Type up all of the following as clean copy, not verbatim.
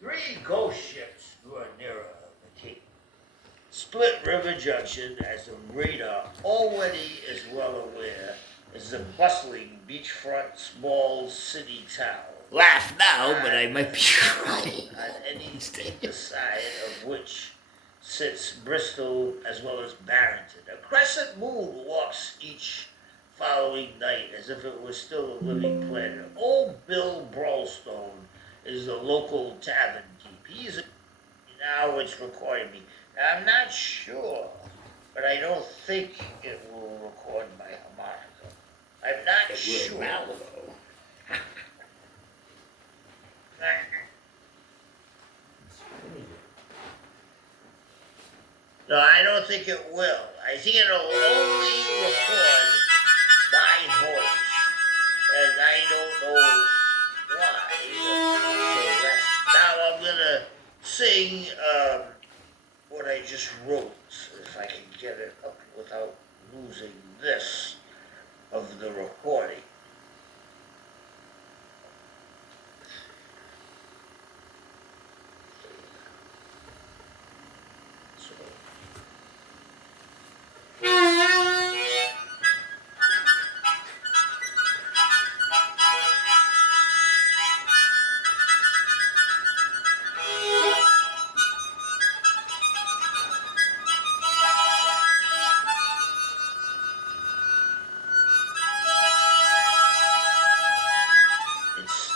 Three ghost ships draw nearer the cape. Split River Junction, as the reader already is well aware, is a bustling beachfront small city town. Laugh now, but I might be right. On any either side of which sits Bristol as well as Barrington. A crescent moon walks each following night as if it was still a living planet. Old Bill Brawlstone is the local tavern keep. He's now it's recording me. I'm not sure, but I don't think it will record my harmonica. I'm not sure. Now, though. No, I don't think it will. I think it'll only record my voice, and I don't know why. So now I'm gonna sing what I just wrote, if I can get it up without losing this of the recording.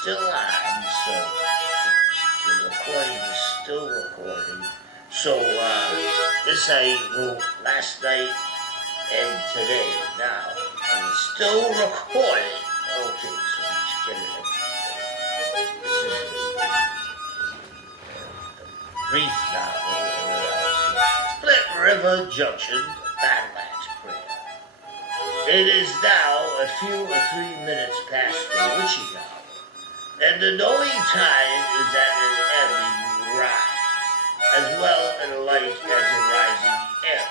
Still on, so the recording is still recording. So this I wrote last night and today now, and it's still recording. Okay, so let's get it. This is the brief novel. Split River Junction, Battle Axe Prayer. It is now a few or 3 minutes past the witching hour. And the knowing tide is at an ebbing rise, as well and alike as a rising ebb.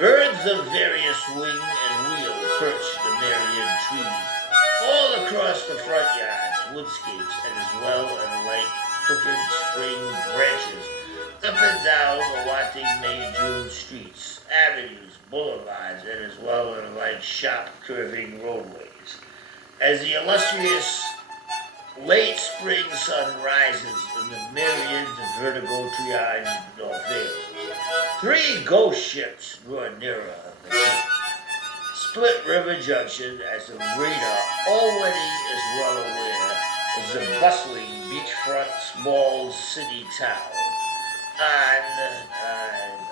Birds of various wing and wheel perch the myriad trees, all across the front yards, woodscapes, and as well and alike crooked spring branches, up and down the watting May-June streets, avenues, boulevards, and as well and alike sharp curving roadways. As the illustrious late spring sun rises in the myriad of vertigo triage North Vale. Three ghost ships draw nearer the cape. Split River Junction, as the reader already is well aware, is a bustling beachfront small city town.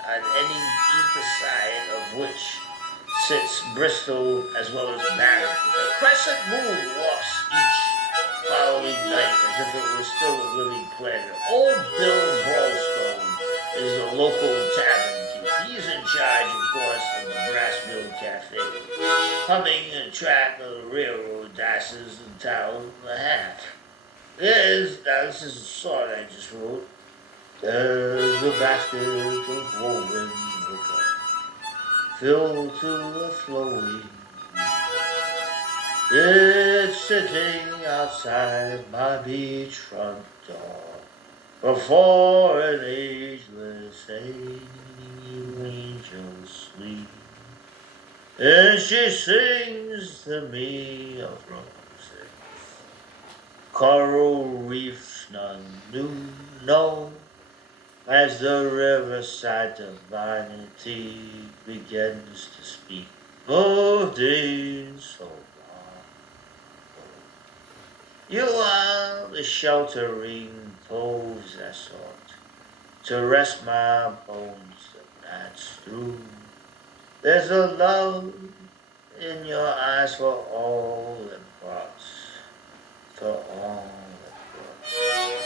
On any either side of which sits Bristol as well as Barrington. A crescent moon walks each following night as if it was still a living planet. Old Bill Brawlstone is the local tavern keep. He's in charge, of course, of the Brass Mill Cafe, humming a track of the railroad dashes in town and a half. This is a song I just wrote. There's a basket of woven wicker, filled to the flowing. It's sitting outside my beachfront door, before an ageless angel sleeps. And she sings to me of roses, coral reefs none know, as the riverside divinity begins to speak of days so long. You are the sheltering coves I sought, to rest my bones the nights through. There's a love in your eyes for all that parts, for all that parts.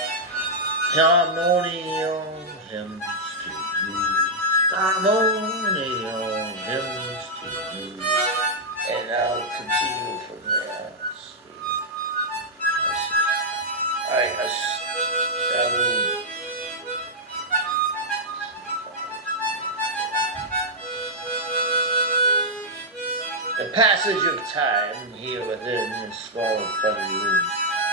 Harmonial hymns to you, harmonial hymns to you. And I'll continue from there. Alright, the passage of time here within this small funny room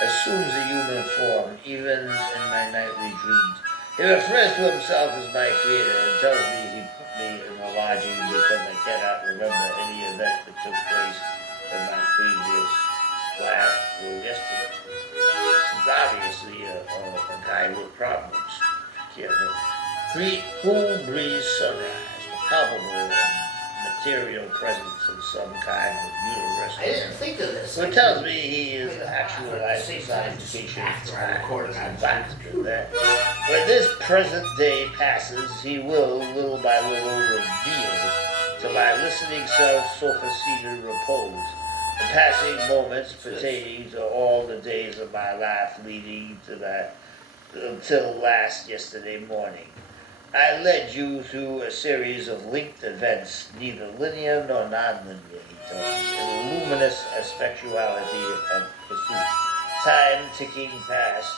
assumes a human form, even in my nightly dreams. He refers to himself as my creator and tells me he put me in a lodging because I cannot remember any event that took place in my previous life or yesterday. This is obviously a guy with problems. Yeah, cool breeze sunrise, palpable and material presence of some kind of universal. I didn't think of this. So it tells me he is actualizing scientification of time as a factor that when this present day passes, he will, little by little, reveal to my listening self sofa-seated repose the passing moments pertaining to all the days of my life leading to that until last yesterday morning. I led you through a series of linked events, neither linear nor nonlinear, he told me, in the luminous spectrality of pursuit. Time ticking past,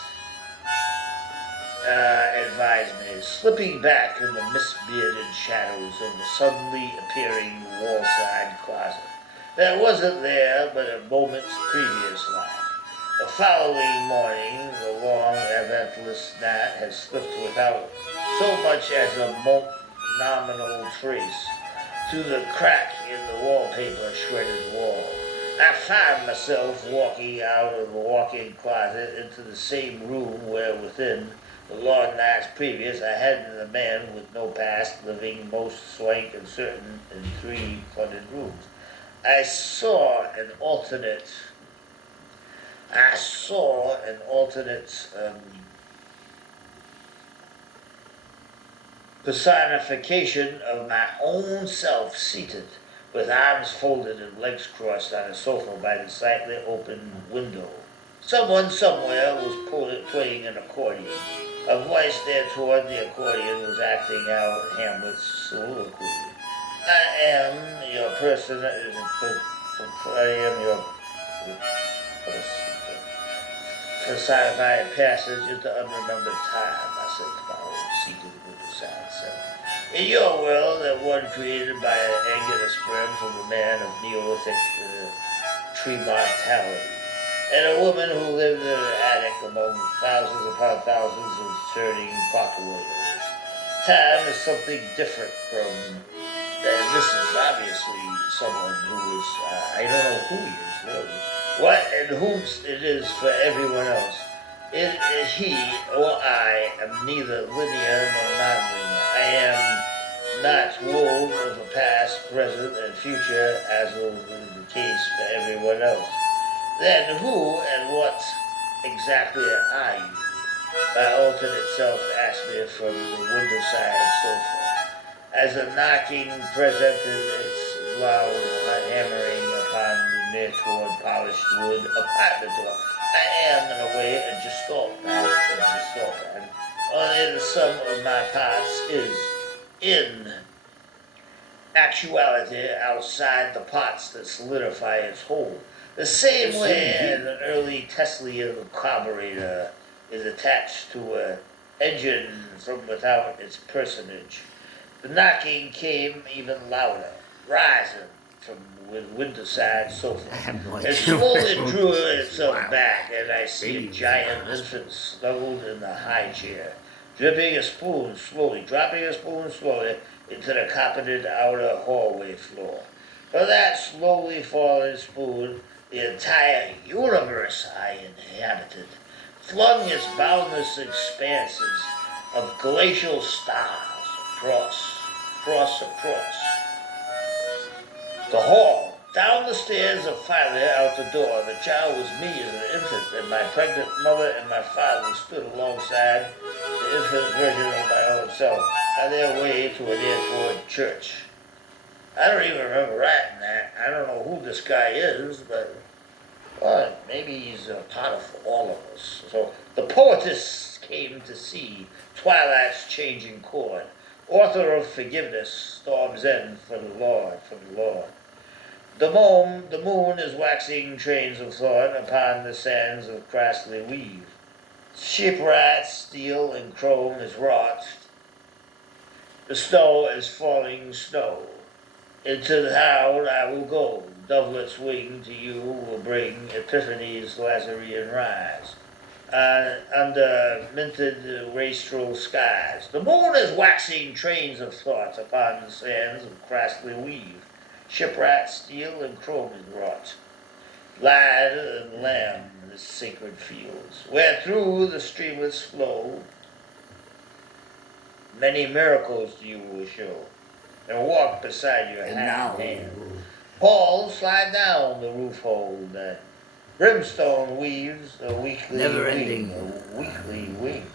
advised me, slipping back in the mist-bearded shadows of the suddenly appearing wall-side closet. That wasn't there but a moment's previous life. The following morning, the long, eventless night had slipped without so much as a nominal trace through the crack in the wallpaper shredded wall. I found myself walking out of the walk-in closet into the same room where within the long nights previous I had been a man with no past living most swank and certain in 3 flooded rooms. I saw an alternate personification of my own self seated, with arms folded and legs crossed on a sofa by the slightly open window. Someone somewhere was playing an accordion. A voice there toward the accordion was acting out Hamlet's soliloquy. I am your person. I am your personified passage into unremembered time, I said to my own seated window-side self. In your world, that one created by an egg and a sperm from a man of Neolithic tree mortality, and a woman who lived in an attic among thousands upon thousands of turning cockroaches. Time is something different from. And this is obviously someone who is, I don't know who he is, really. What and whom's it is for everyone else. He or I am neither linear nor nonlinear. I am not woven of the past, present, and future as will be the case for everyone else. Then who and what exactly are you? My alternate self asked me from the window-side sofa. As the knocking presented its loud hammering upon the near-toward polished wood apartment door, I am, in a way, a gestalt, and only the sum of my parts is, in actuality, outside the parts that solidify its whole. The same way an early Teslian carburetor is attached to an engine from without its personage. The knocking came even louder, rising from the window-side sofa. It slowly drew itself back, and I see a giant infant snuggled in the high chair, dropping a spoon slowly into the carpeted outer hallway floor. For that slowly falling spoon, the entire universe I inhabited flung its boundless expanses of glacial stars across. The hall, down the stairs, and finally out the door. The child was me as an infant, and my pregnant mother and my father stood alongside the infant version of my own self on their way to an airport church. I don't even remember writing that. I don't know who this guy is, but well, maybe he's a part of all of us. So the poetess came to see Twilight's changing chord. Author of forgiveness, storms end for the Lord, The moon is waxing trains of thought upon the sands of crastly weave. Shipwright, steel, and chrome is wrought. The snow is falling snow. Into the town I will go. Dovelet's wing to you will bring Epiphany's Lazarean rise. Under minted wastrel skies. The moon is waxing trains of thought upon the sands of crastly weave. Shipwright steel and chrome is wrought. Light and lamb in the sacred fields, where through the streamlets flow. Many miracles you will show, and walk beside your And hand now, in hand. Paul, slide down the roof hole that brimstone weaves a weekly Never-ending. wing.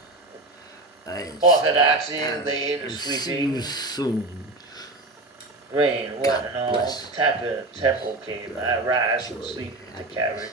Orthodoxy laid a sweeping soon. rain, one God and all. bless. Temple came, I rise from sleep to carry